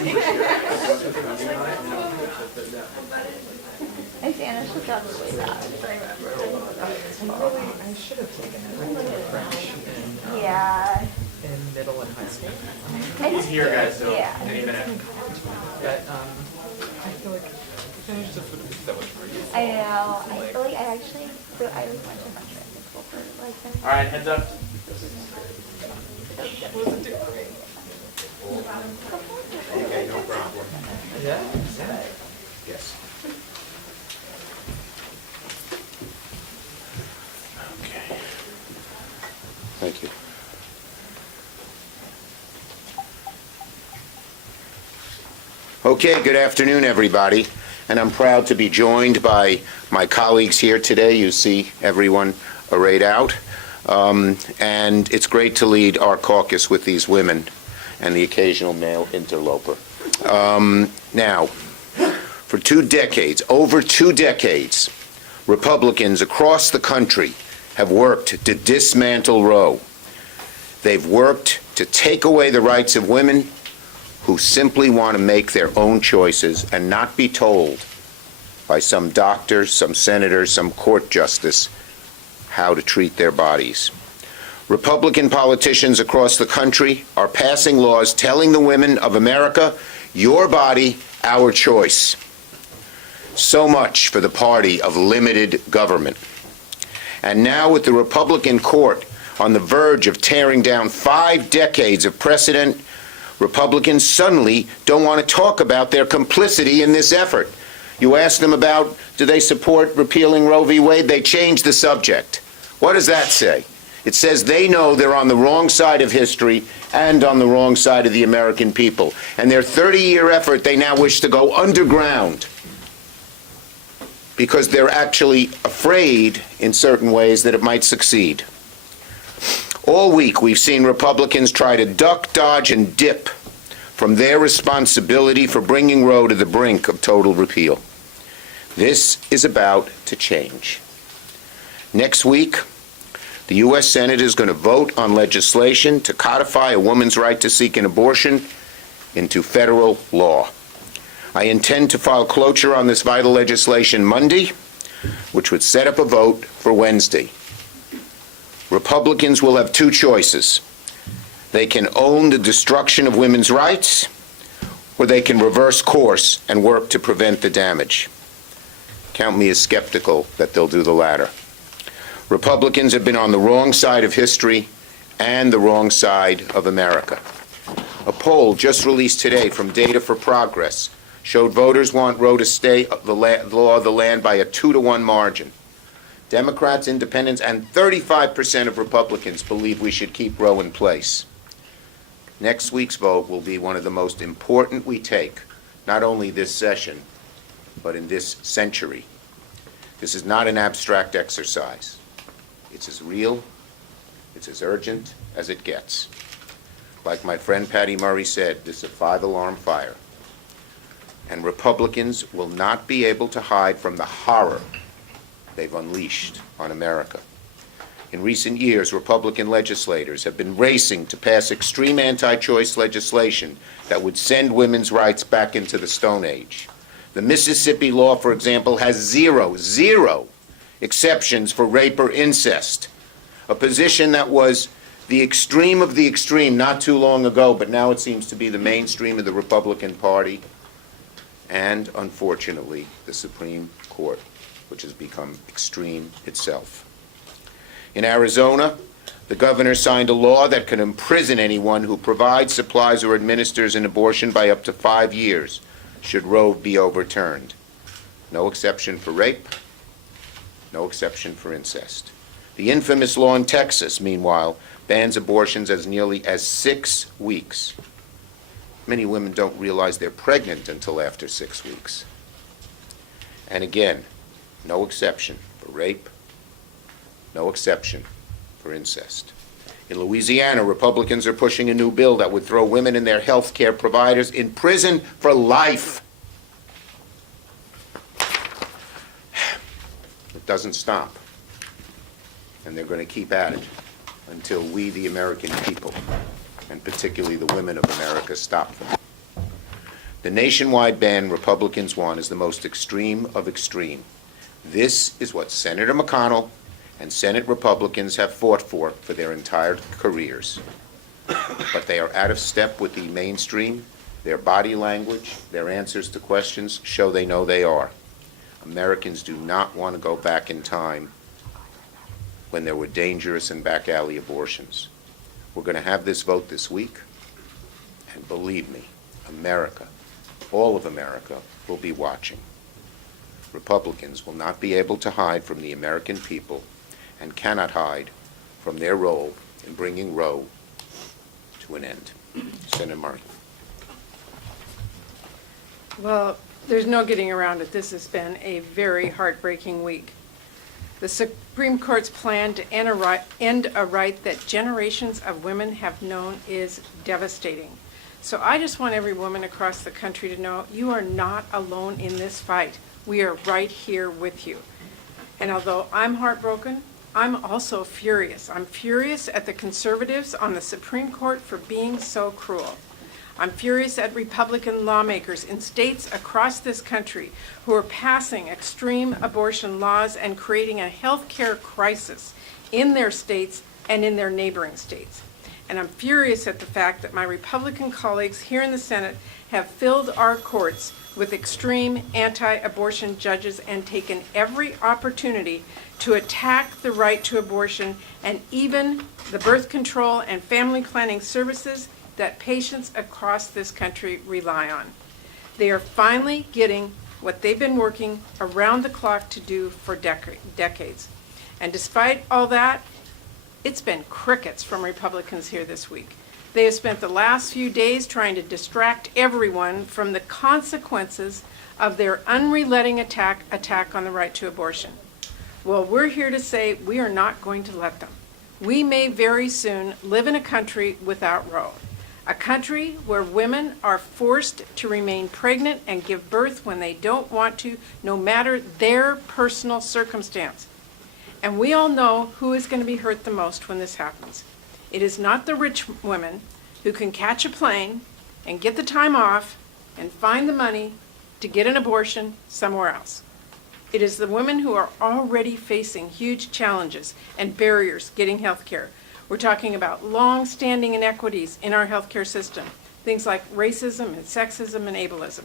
I Spanish was probably bad. I should have taken it. I took French Yeah. in middle and high school. He's here, guys, so yeah. any minute. But I feel like Spanish is so much more useful. I know. I feel like I actually, so I was went to Berkshire in school for like 10 All right, heads up. Okay, no problem. Yeah? Yeah. Yes. Okay. Thank you. Okay, good afternoon, everybody. And I'm proud to be joined by my colleagues here today. You see everyone arrayed out. And it's great to lead our caucus with these women and the occasional male interloper. Now, for 2 decades, over 2 decades, Republicans across the country have worked to dismantle Roe. They've worked to take away the rights of women who simply want to make their own choices and not be told by some doctor, some senator, some court justice how to treat their bodies. Republican politicians across the country are passing laws telling the women of America, your body, our choice. So much for the party of limited government. And now with the Republican court on the verge of tearing down 5 decades of precedent, Republicans suddenly don't want to talk about their complicity in this effort. You ask them about, do they support repealing Roe v. Wade? They change the subject. What does that say? It says they know they're on the wrong side of history and on the wrong side of the American people. And their 30-year effort, they now wish to go underground because they're actually afraid in certain ways that it might succeed. All week we've seen Republicans try to duck, dodge, and dip from their responsibility for bringing Roe to the brink of total repeal. This is about to change. Next week, the U.S. Senate is going to vote on legislation to codify a woman's right to seek an abortion into federal law. I intend to file cloture on this vital legislation Monday, which would set up a vote for Wednesday. Republicans will have 2 choices. They can own the destruction of women's rights, or they can reverse course and work to prevent the damage. Count me as skeptical that they'll do the latter. Republicans have been on the wrong side of history and the wrong side of America. A poll just released today from Data for Progress showed voters want Roe to stay the law of the land by a 2-to-1 margin. Democrats, independents, and 35% of Republicans believe we should keep Roe in place. Next week's vote will be one of the most important we take, not only this session, but in this century. This is not an abstract exercise. It's as real, it's as urgent as it gets. Like my friend Patty Murray said, this is a 5-alarm fire. And Republicans will not be able to hide from the horror they've unleashed on America. In recent years, Republican legislators have been racing to pass extreme anti-choice legislation that would send women's rights back into the Stone Age. The Mississippi law, for example, has zero exceptions for rape or incest, a position that was the extreme of the extreme not too long ago, but now it seems to be the mainstream of the Republican Party and, unfortunately, the Supreme Court, which has become extreme itself. In Arizona, the governor signed a law that can imprison anyone who provides, supplies, or administers an abortion by up to 5 years, should Roe be overturned. No exception for rape, no exception for incest. The infamous law in Texas, meanwhile, bans abortions as nearly as 6 weeks. Many women don't realize they're pregnant until after 6 weeks. And again, no exception for rape, no exception for incest. In Louisiana, Republicans are pushing a new bill that would throw women and their health care providers in prison for life. It doesn't stop. And they're going to keep at it until we, the American people, and particularly the women of America, stop them. The nationwide ban Republicans want is the most extreme of extreme. This is what Senator McConnell and Senate Republicans have fought for their entire careers. But they are out of step with the mainstream. Their body language, their answers to questions show they know they are. Americans do not want to go back in time when there were dangerous and back alley abortions. We're going to have this vote this week, and believe me, America, all of America, will be watching. Republicans will not be able to hide from the American people and cannot hide from their role in bringing Roe to an end. Senator Murray. Well, there's no getting around it. This has been a very heartbreaking week. The Supreme Court's plan to end a right that generations of women have known is devastating. So I just want every woman across the country to know you are not alone in this fight. We are right here with you. And although I'm heartbroken, I'm also furious. I'm furious at the conservatives on the Supreme Court for being so cruel. I'm furious at Republican lawmakers in states across this country who are passing extreme abortion laws and creating a health care crisis in their states and in their neighboring states. And I'm furious at the fact that my Republican colleagues here in the Senate have filled our courts with extreme anti-abortion judges and taken every opportunity to attack the right to abortion and even the birth control and family planning services that patients across this country rely on. They are finally getting what they've been working around the clock to do for decades. And despite all that, it's been crickets from Republicans here this week. They have spent the last few days trying to distract everyone from the consequences of their unrelenting attack on the right to abortion. Well, we're here to say we are not going to let them. We may very soon live in a country without Roe. A country where women are forced to remain pregnant and give birth when they don't want to, no matter their personal circumstance. And we all know who is going to be hurt the most when this happens. It is not the rich women who can catch a plane and get the time off and find the money to get an abortion somewhere else. It is the women who are already facing huge challenges and barriers getting health care. We're talking about long-standing inequities in our healthcare system, things like racism and sexism and ableism.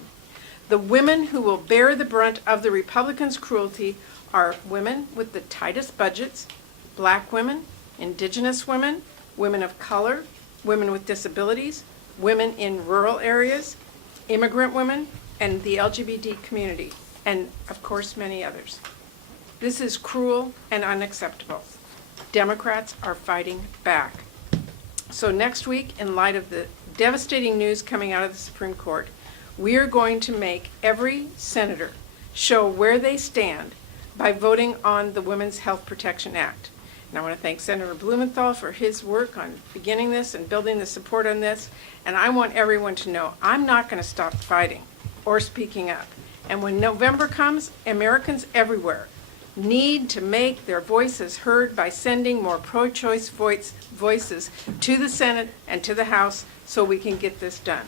The women who will bear the brunt of the Republicans' cruelty are women with the tightest budgets, Black women, Indigenous women, women of color, women with disabilities, women in rural areas, immigrant women, and the LGBT community, and of course many others. This is cruel and unacceptable. Democrats are fighting back. So next week, in light of the devastating news coming out of the Supreme Court, we are going to make every senator show where they stand by voting on the Women's Health Protection Act. And I want to thank Senator Blumenthal for his work on beginning this and building the support on this. And I want everyone to know I'm not going to stop fighting or speaking up. And when November comes, Americans everywhere need to make their voices heard by sending more pro-choice voices to the Senate and to the House so we can get this done.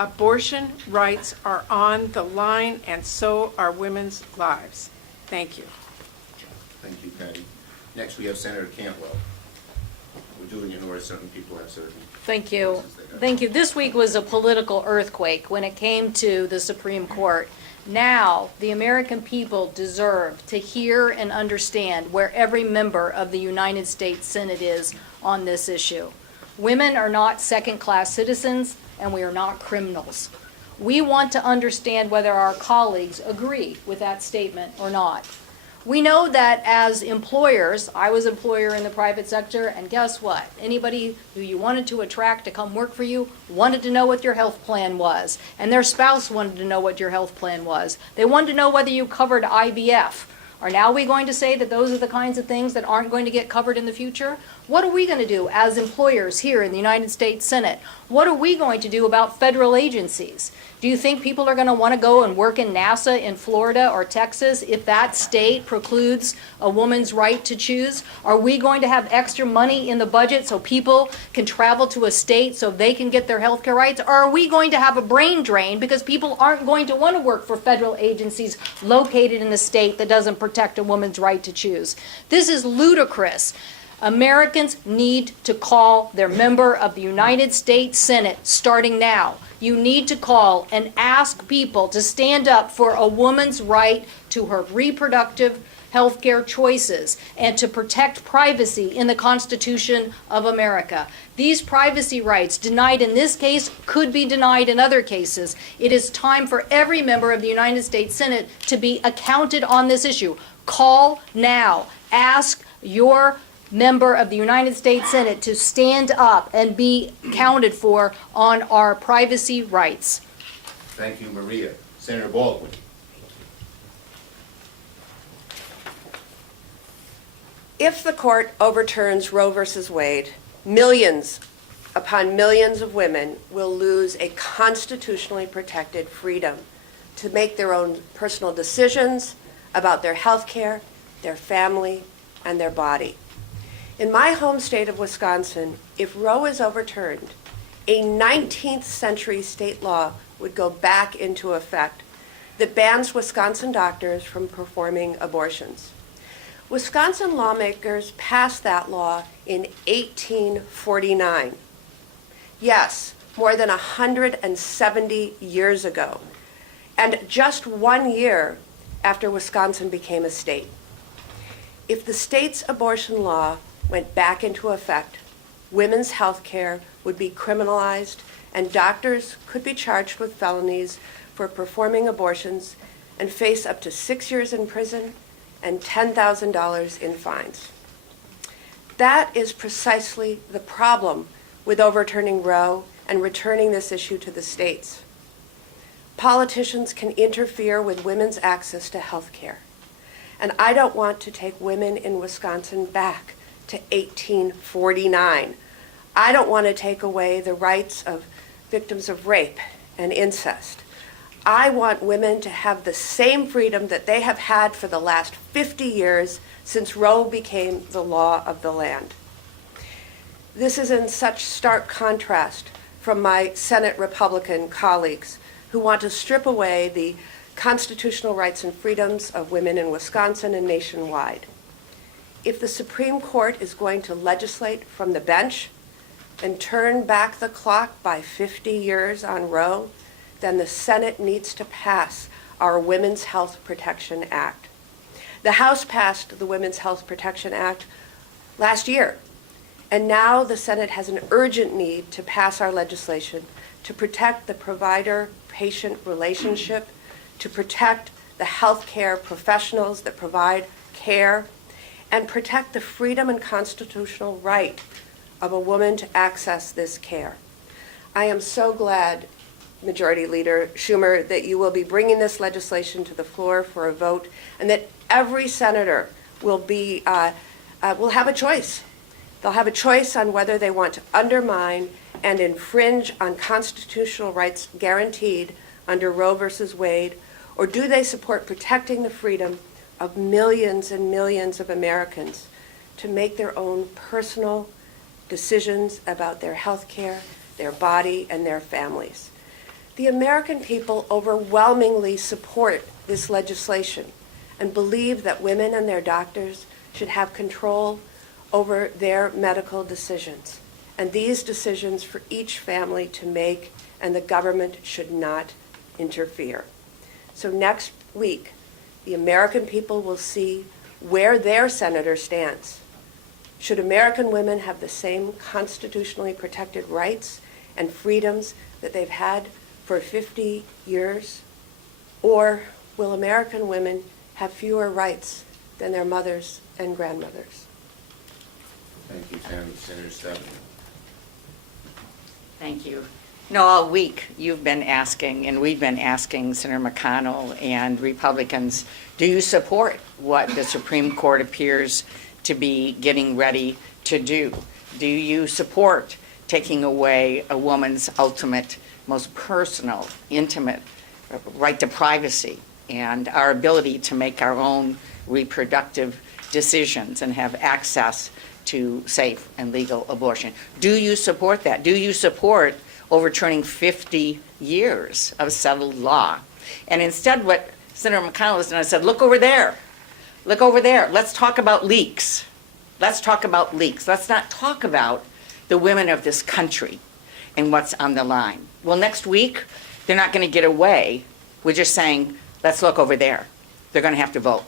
Abortion rights are on the line, and so are women's lives. Thank you. Thank you, Patty. Next, we have Senator Cantwell. We're doing in order certain people have certain. Thank you. Thank you. This week was a political earthquake when it came to the Supreme Court. Now, the American people deserve to hear and understand where every member of the United States Senate is on this issue. Women are not second-class citizens, and we are not criminals. We want to understand whether our colleagues agree with that statement or not. We know that as employers, I was an employer in the private sector, and guess what? Anybody who you wanted to attract to come work for you wanted to know what your health plan was, and their spouse wanted to know what your health plan was. They wanted to know whether you covered IVF. Are now we going to say that those are the kinds of things that aren't going to get covered in the future? What are we going to do as employers here in the United States Senate? What are we going to do about federal agencies? Do you think people are going to want to go and work in NASA in Florida or Texas if that state precludes a woman's right to choose? Are we going to have extra money in the budget so people can travel to a state so they can get their health care rights? Or are we going to have a brain drain because people aren't going to want to work for federal agencies located in a state that doesn't protect a woman's right to choose? This is ludicrous. Americans need to call their member of the United States Senate starting now. You need to call and ask people to stand up for a woman's right to her reproductive health care choices and to protect privacy in the Constitution of America. These privacy rights, denied in this case, could be denied in other cases. It is time for every member of the United States Senate to be accounted on this issue. Call now. Ask your member of the United States Senate to stand up and be counted for on our privacy rights. Thank you, Maria. Senator Baldwin. If the court overturns Roe versus Wade, millions upon millions of women will lose a constitutionally protected freedom to make their own personal decisions about their health care, their family, and their body. In my home state of Wisconsin, if Roe is overturned, a 19th century state law would go back into effect that bans Wisconsin doctors from performing abortions. Wisconsin lawmakers passed that law in 1849. Yes, more than 170 years ago, and just 1 year after Wisconsin became a state. If the state's abortion law went back into effect, women's health care would be criminalized and doctors could be charged with felonies for performing abortions and face up to 6 years in prison and $10,000 in fines. That is precisely the problem with overturning Roe and returning this issue to the states. Politicians can interfere with women's access to health care, and I don't want to take women in Wisconsin back to 1849. I don't want to take away the rights of victims of rape and incest. I want women to have the same freedom that they have had for the last 50 years since Roe became the law of the land. This is in such stark contrast from my Senate Republican colleagues who want to strip away the constitutional rights and freedoms of women in Wisconsin and nationwide. If the Supreme Court is going to legislate from the bench and turn back the clock by 50 years on Roe, then the Senate needs to pass our Women's Health Protection Act. The House passed the Women's Health Protection Act last year, and now the Senate has an urgent need to pass our legislation to protect the provider-patient relationship, to protect the healthcare professionals that provide care, and protect the freedom and constitutional right of a woman to access this care. I am so glad, Majority Leader Schumer, that you will be bringing this legislation to the floor for a vote, and that every senator will have a choice. They'll have a choice on whether they want to undermine and infringe on constitutional rights guaranteed under Roe versus Wade, or do they support protecting the freedom of millions and millions of Americans to make their own personal decisions about their health care, their body, and their families. The American people overwhelmingly support this legislation and believe that women and their doctors should have control over their medical decisions, and these decisions for each family to make, and the government should not interfere. So next week, the American people will see where their senator stands. Should American women have the same constitutionally protected rights and freedoms that they've had for 50 years? Or will American women have fewer rights than their mothers and grandmothers? Thank you, Senator Sutton. Thank you. No, all week you've been asking, and we've been asking Senator McConnell and Republicans, do you support what the Supreme Court appears to be getting ready to do? Do you support taking away a woman's ultimate, most personal, intimate right to privacy and our ability to make our own reproductive decisions and have access to safe and legal abortion? Do you support that? Do you support overturning 50 years of settled law? And instead what Senator McConnell has done is said, look over there. Look over there. Let's talk about leaks. Let's talk about leaks. Let's not talk about the women of this country and what's on the line. Well, next week, they're not going to get away with just saying, let's look over there. They're going to have to vote.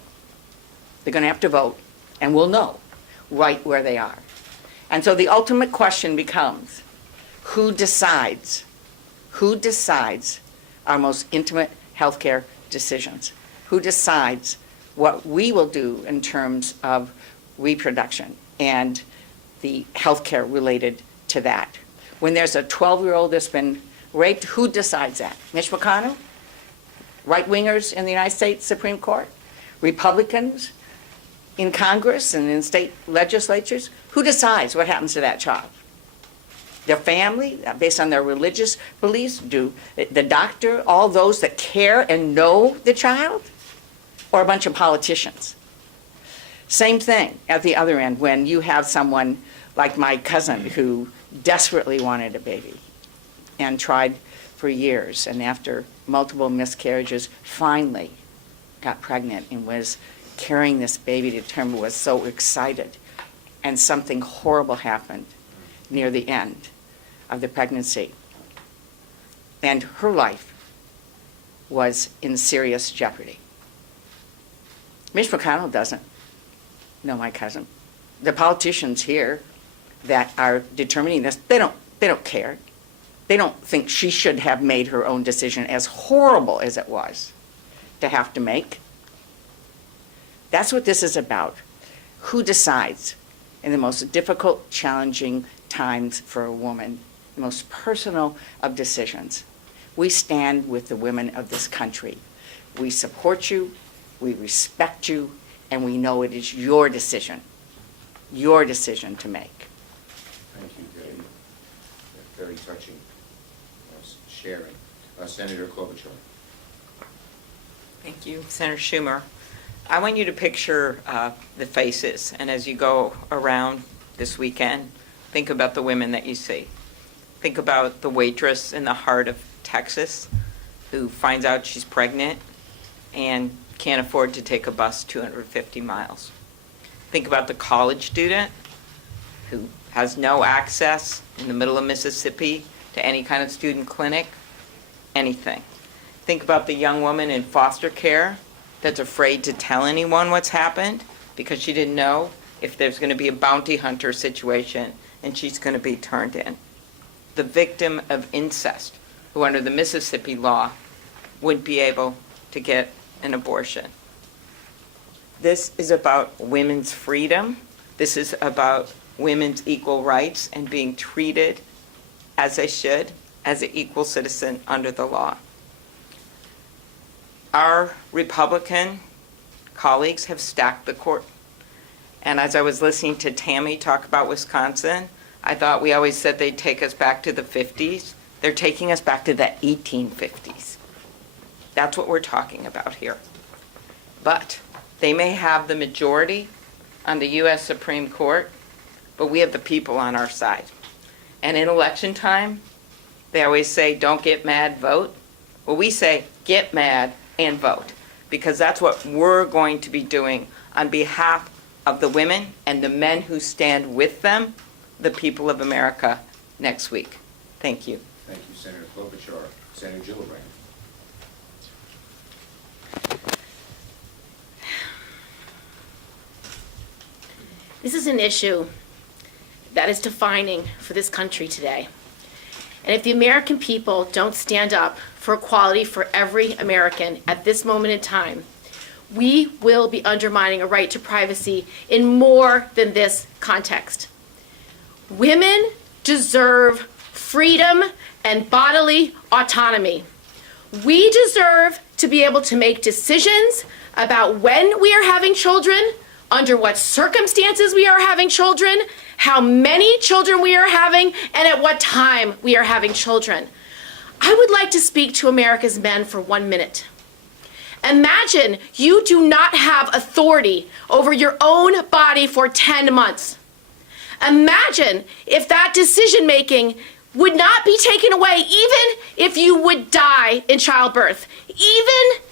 They're going to have to vote, and we'll know right where they are. And so the ultimate question becomes, who decides? Who decides our most intimate healthcare decisions? Who decides what we will do in terms of reproduction and the healthcare related to that? When there's a 12-year-old that's been raped, who decides that? Mitch McConnell? Right-wingers in the United States Supreme Court? Republicans in Congress and in state legislatures? Who decides what happens to that child? Their family, based on their religious beliefs? Do the doctor, all those that care and know the child? Or a bunch of politicians? Same thing at the other end when you have someone like my cousin who desperately wanted a baby and tried for years, and after multiple miscarriages finally got pregnant and was carrying this baby to term, was so excited, and something horrible happened near the end of the pregnancy, and her life was in serious jeopardy. Mitch McConnell doesn't know my cousin. The politicians here that are determining this, they don't care. They don't think she should have made her own decision, as horrible as it was to have to make. That's what this is about. Who decides in the most difficult, challenging times for a woman, the most personal of decisions? We stand with the women of this country. We support you, we respect you, and we know it is your decision to make. Thank you, Debbie. Very touching sharing. Senator Klobuchar. Thank you, Senator Schumer. I want you to picture the faces, and as you go around this weekend, think about the women that you see. Think about the waitress in the heart of Texas who finds out she's pregnant and can't afford to take a bus 250 miles. Think about the college student who has no access in the middle of Mississippi to any kind of student clinic, anything. Think about the young woman in foster care that's afraid to tell anyone what's happened because she didn't know if there's going to be a bounty hunter situation and she's going to be turned in. The victim of incest, who under the Mississippi law would be able to get an abortion. This is about women's freedom. This is about women's equal rights and being treated as they should, as an equal citizen under the law. Our Republican colleagues have stacked the court. And as I was listening to Tammy talk about Wisconsin, I thought we always said they'd take us back to the 50s. They're taking us back to the 1850s. That's what we're talking about here. But they may have the majority on the U.S. Supreme Court, but we have the people on our side. And in election time, they always say, don't get mad, vote. Well, we say, get mad and vote, because that's what we're going to be doing on behalf of the women and the men who stand with them, the people of America, next week. Thank you. Thank you, Senator Klobuchar. Senator Gillibrand. This is an issue that is defining for this country today. And if the American people don't stand up for equality for every American at this moment in time, we will be undermining a right to privacy in more than this context. Women deserve freedom and bodily autonomy. We deserve to be able to make decisions about when we are having children under what circumstances we are having children, how many children we are having, and at what time we are having children. I would like to speak to America's men for 1 minute. Imagine you do not have authority over your own body for 10 months. Imagine if that decision making would not be taken away, even if you would die in childbirth, even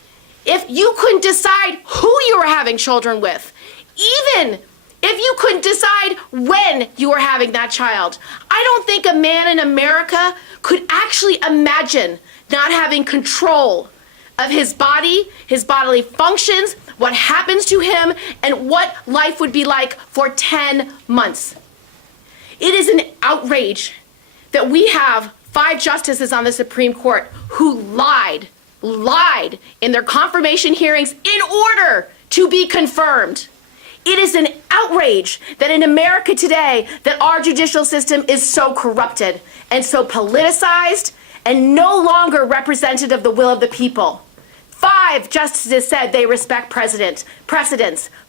if you couldn't decide who you were having children with, even if you couldn't decide when you were having that child. I don't think a man in America could actually imagine not having control of his body, his bodily functions, what happens to him, and what life would be like for 10 months. It is an outrage that we have 5 justices on the Supreme Court who lied in their confirmation hearings in order to be confirmed. It is an outrage that in America today that our judicial system is so corrupted and so politicized and no longer representative of the will of the people. 5 justices said they respect precedents.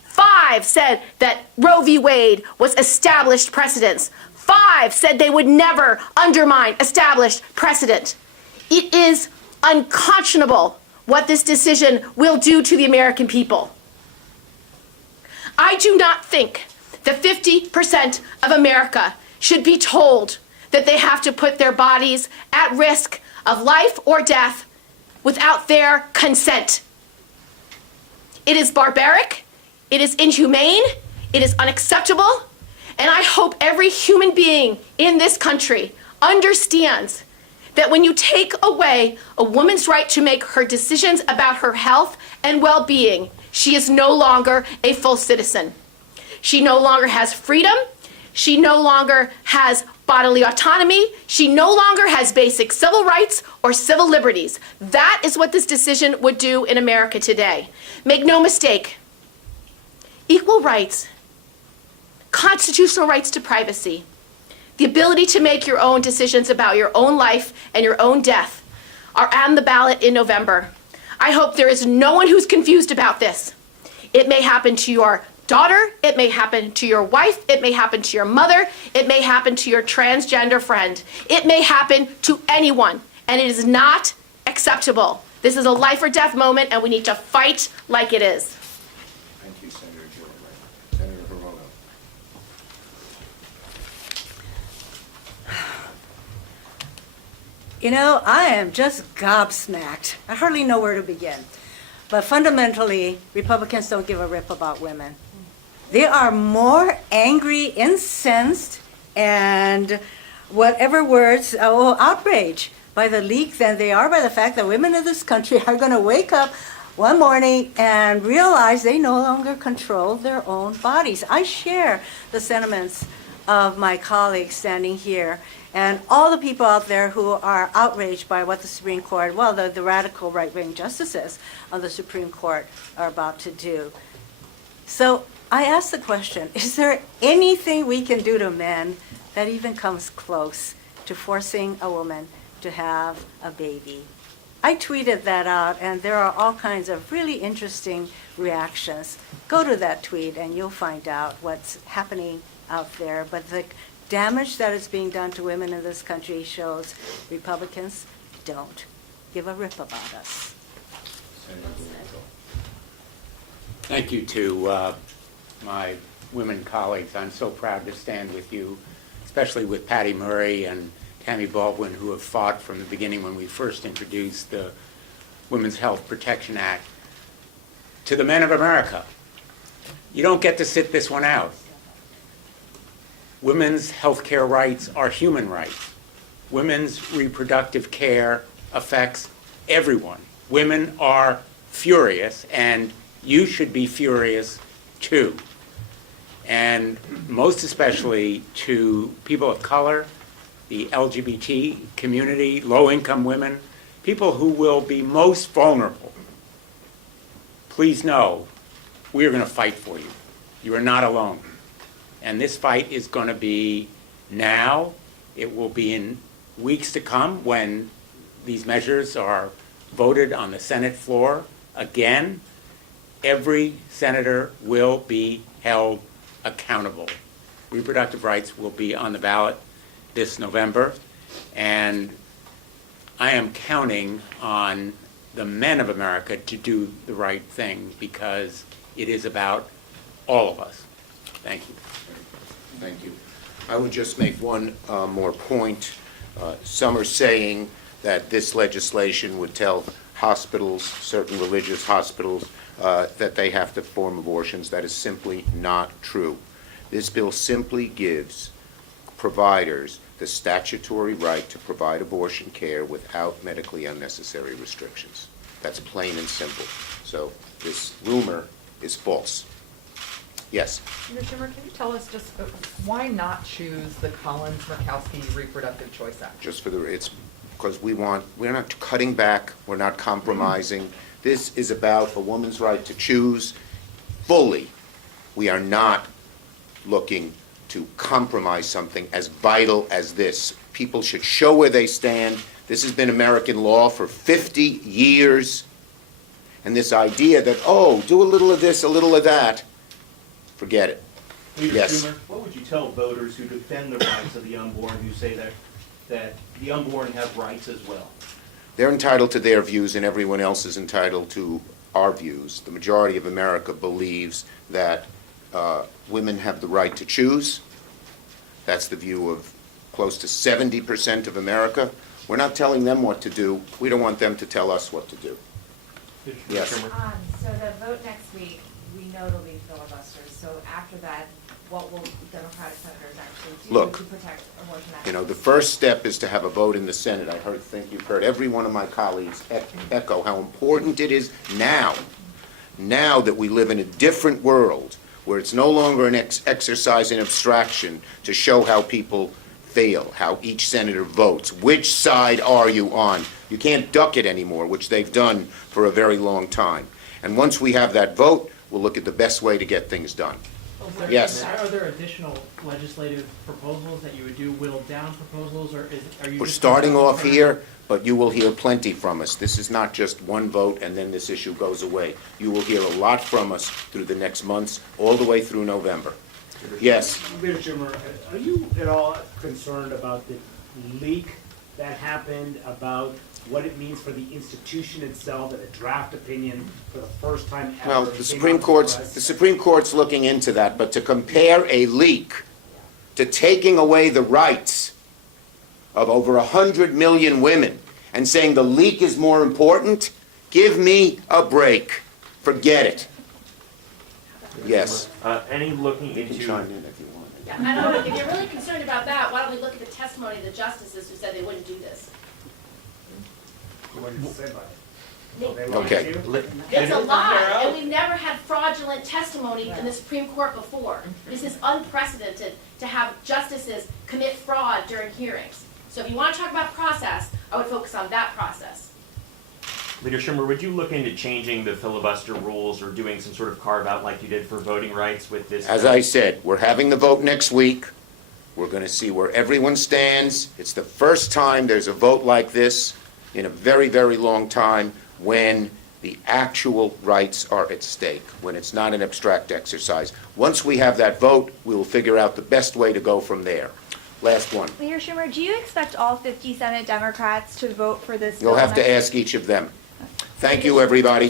5 said that Roe v. Wade was established precedents. 5 said they would never undermine established precedent. It is unconscionable what this decision will do to the American people. I do not think that 50% of America should be told that they have to put their bodies at risk of life or death without their consent. It is barbaric, it is inhumane, it is unacceptable, and I hope every human being in this country understands that when you take away a woman's right to make her decisions about her health and well-being, she is no longer a full citizen. She no longer has freedom. She no longer has bodily autonomy. She no longer has basic civil rights or civil liberties. That is what this decision would do in America today. Make no mistake, equal rights, constitutional rights to privacy, the ability to make your own decisions about your own life and your own death are on the ballot in November. I hope there is no one who's confused about this. It may happen to your daughter, it may happen to your wife, it may happen to your mother, it may happen to your transgender friend. It may happen to anyone, and it is not acceptable. This is a life or death moment, and we need to fight like it is. Thank you, Senator Gillibrand. Senator Hirono. You know, I am just gobsmacked. I hardly know where to begin. But fundamentally, Republicans don't give a rip about women. They are more angry, incensed, and whatever words, outraged by the leak than they are by the fact that women in this country are going to wake up one morning and realize they no longer control their own bodies. I share the sentiments of my colleagues standing here and all the people out there who are outraged by what the Supreme Court, well, the radical right-wing justices on the Supreme Court are about to do. So I ask the question, is there anything we can do to men that even comes close to forcing a woman to have a baby? I tweeted that out, and there are all kinds of really interesting reactions. Go to that tweet, and you'll find out what's happening out there. But the damage that is being done to women in this country shows Republicans don't give a rip about us. Thank you to my women colleagues. I'm so proud to stand with you, especially with Patty Murray and Tammy Baldwin, who have fought from the beginning when we first introduced the Women's Health Protection Act. To the men of America, you don't get to sit this one out. Women's health care rights are human rights. Women's reproductive care affects everyone. Women are furious, and you should be furious too. And most especially to people of color, the LGBT community, low-income women, people who will be most vulnerable. Please know, we are going to fight for you. You are not alone. And this fight is going to be now. It will be in weeks to come when these measures are voted on the Senate floor. Again, every senator will be held accountable. Reproductive rights will be on the ballot this November, and I am counting on the men of America to do the right thing because it is about all of us. Thank you. Thank you. I would just make one more point. Some are saying that this legislation would tell hospitals, certain religious hospitals, that they have to perform abortions. That is simply not true. This bill simply gives providers the statutory right to provide abortion care without medically unnecessary restrictions. That's plain and simple. So this rumor is false. Yes? Mr. Schumer, can you tell us just why not choose the Collins-Murkowski Reproductive Choice Act? Just for the, it's because we're not cutting back, we're not compromising. This is about a woman's right to choose fully. We are not looking to compromise something as vital as this. People should show where they stand. This has been American law for 50 years. And this idea that, oh, do a little of this, a little of that, forget it. Leader Yes. Schumer, what would you tell voters who defend the rights of the unborn, who say that the unborn have rights as well? They're entitled to their views and everyone else is entitled to our views. The majority of America believes that women have the right to choose. That's the view of close to 70% of America. We're not telling them what to do. We don't want them to tell us what to do. Yes. So the vote next week, we know it'll be filibusters. So after that, what will Democratic senators actually do Look, to protect abortion access? You know, the first step is to have a vote in the Senate. I think you've heard every one of my colleagues echo how important it is now that we live in a different world where it's no longer an exercise in abstraction to show how people feel, how each senator votes. Which side are you on? You can't duck it anymore, which they've done for a very long time. And once we have that vote, we'll look at the best way to get things done. Yes. Are there additional legislative proposals that you would do, whittled down proposals, or are you? We're starting off here, but you will hear plenty from us. This is not just one vote and then this issue goes away. You will hear a lot from us through the next months, all the way through November. Yes. Leader Schumer, are you at all concerned about the leak that happened about what it means for the institution itself, that a draft opinion for the first time ever? Well, the Supreme Court's looking into that, but to compare a leak to taking away the rights of over 100 million women and saying the leak is more important, give me a break. Forget it. Yes. Any looking You can into chime in if you want. Yeah, I don't know, if you're really concerned about that, why don't we look at the testimony of the justices who said they wouldn't do this? What did you say about it? Okay. It's a lie, and we've never had fraudulent testimony in the Supreme Court before. This is unprecedented to have justices commit fraud during hearings. So if you want to talk about process, I would focus on that process. Leader Schumer, would you look into changing the filibuster rules or doing some sort of carve-out like you did for voting rights with this? As I said, we're having the vote next week. We're going to see where everyone stands. It's the first time there's a vote like this in a very, very long time when the actual rights are at stake, when it's not an abstract exercise. Once we have that vote, we will figure out the best way to go from there. Last one. Leader Schumer, do you expect all 50 Senate Democrats to vote for this bill? You'll have to next ask each of them. Thank you, everybody.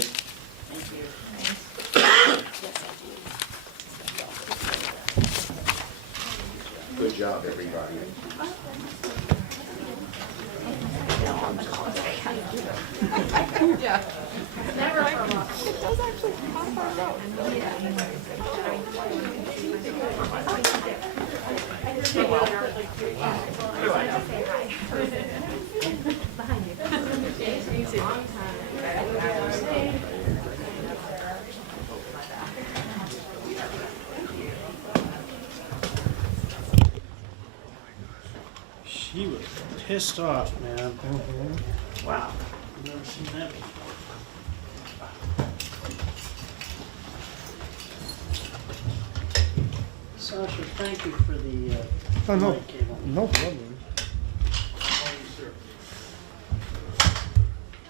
Good job, everybody. Yeah. Never from us. That was actually half She was pissed off, man. Wow. I've never seen that before. Sasha, thank you for the Oh, no. light cable. No problem.